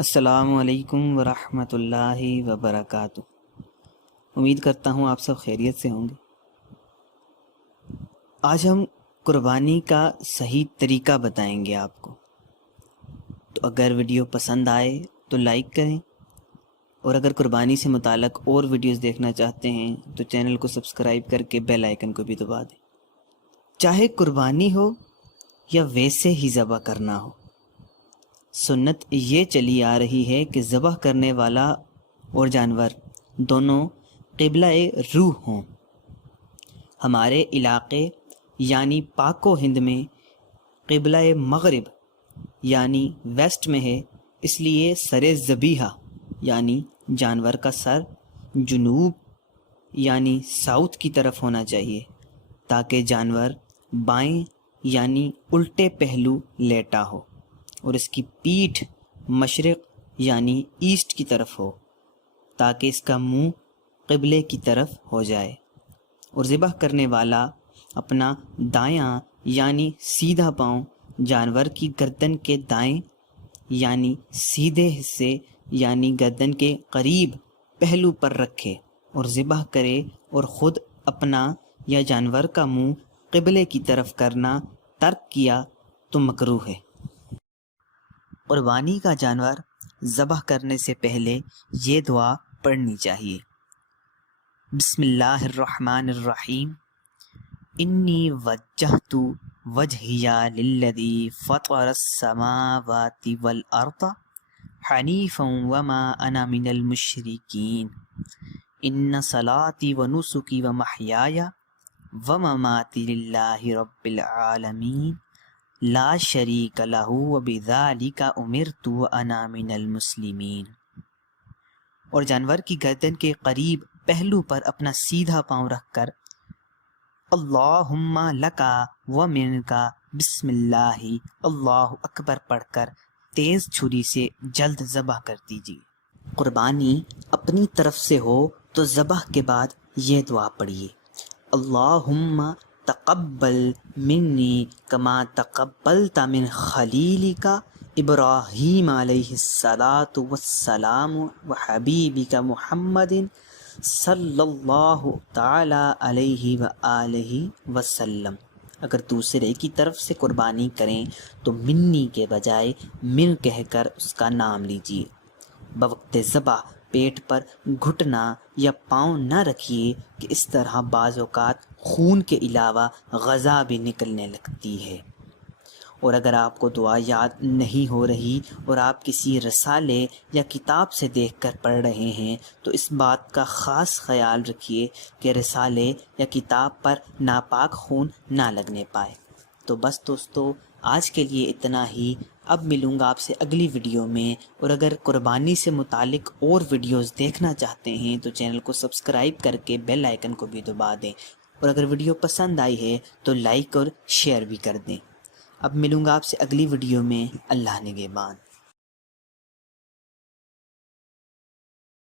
السلام علیکم ورحمۃ اللہ وبرکاتہ۔ امید کرتا ہوں آپ سب خیریت سے ہوں گے۔ آج ہم قربانی کا صحیح طریقہ بتائیں گے آپ کو، تو اگر ویڈیو پسند آئے تو لائک کریں، اور اگر قربانی سے متعلق اور ویڈیوز دیکھنا چاہتے ہیں تو چینل کو سبسکرائب کر کے بیل آئیکن کو بھی دبا دیں۔ چاہے قربانی ہو یا ویسے ہی ذبح کرنا ہو، سنت یہ چلی آ رہی ہے کہ ذبح کرنے والا اور جانور دونوں قبلہ روح ہوں۔ ہمارے علاقے یعنی پاک و ہند میں قبلہ مغرب یعنی ویسٹ میں ہے، اس لیے سر ذبیحہ یعنی جانور کا سر جنوب یعنی ساؤتھ کی طرف ہونا چاہیے، تاکہ جانور بائیں یعنی الٹے پہلو لیٹا ہو، اور اس کی پیٹھ مشرق یعنی ایسٹ کی طرف ہو، تاکہ اس کا منہ قبلے کی طرف ہو جائے، اور ذبح کرنے والا اپنا دایاں یعنی سیدھا پاؤں جانور کی گردن کے دائیں یعنی سیدھے حصے یعنی گردن کے قریب پہلو پر رکھے اور ذبح کرے، اور خود اپنا یا جانور کا منہ قبلے کی طرف کرنا ترک کیا تو مکروہ ہے۔ قربانی کا جانور ذبح کرنے سے پہلے یہ دعا پڑھنی چاہیے: بسم اللہ الرحمن الرحیم، انی وجہت وجہی للذی فطر السماوات والارض حنیفا وما انا من المشرکین، ان صلاتی ونسکی ومحیای ومماتی للہ رب العالمین لا شریک لہ وبذالک امرت وانا من المسلمین۔ اور جانور کی گردن کے قریب پہلو پر اپنا سیدھا پاؤں رکھ کر اللہم لکا ومنکا بسم اللہ اللہ اکبر پڑھ کر تیز چھری سے جلد ذبح کر دیجیے۔ قربانی اپنی طرف سے ہو تو ذبح کے بعد یہ دعا پڑھیے: اللہم تقبل منی کما تقبلت من خلیلک ابراہیم علیہ الصلاۃ والسلام وحبیبک محمد صلی اللہ تعالی علیہ وآلہ وسلم۔ اگر دوسرے کی طرف سے قربانی کریں تو منی کے بجائے من کہہ کر اس کا نام لیجیے۔ بوقت ذبح پیٹ پر گھٹنا یا پاؤں نہ رکھیے کہ اس طرح بعض اوقات خون کے علاوہ غذا بھی نکلنے لگتی ہے۔ اور اگر آپ کو دعا یاد نہیں ہو رہی اور آپ کسی رسالے یا کتاب سے دیکھ کر پڑھ رہے ہیں تو اس بات کا خاص خیال رکھیے کہ رسالے یا کتاب پر ناپاک خون نہ لگنے پائے۔ تو بس دوستو، آج کے لیے اتنا ہی۔ اب ملوں گا آپ سے اگلی ویڈیو میں، اور اگر قربانی سے متعلق اور ویڈیوز دیکھنا چاہتے ہیں تو چینل کو سبسکرائب کر کے بیل آئیکن کو بھی دبا دیں، اور اگر ویڈیو پسند آئی ہے تو لائک اور شیئر بھی کر دیں۔ اب ملوں گا آپ سے اگلی ویڈیو میں۔ اللہ نگہبان۔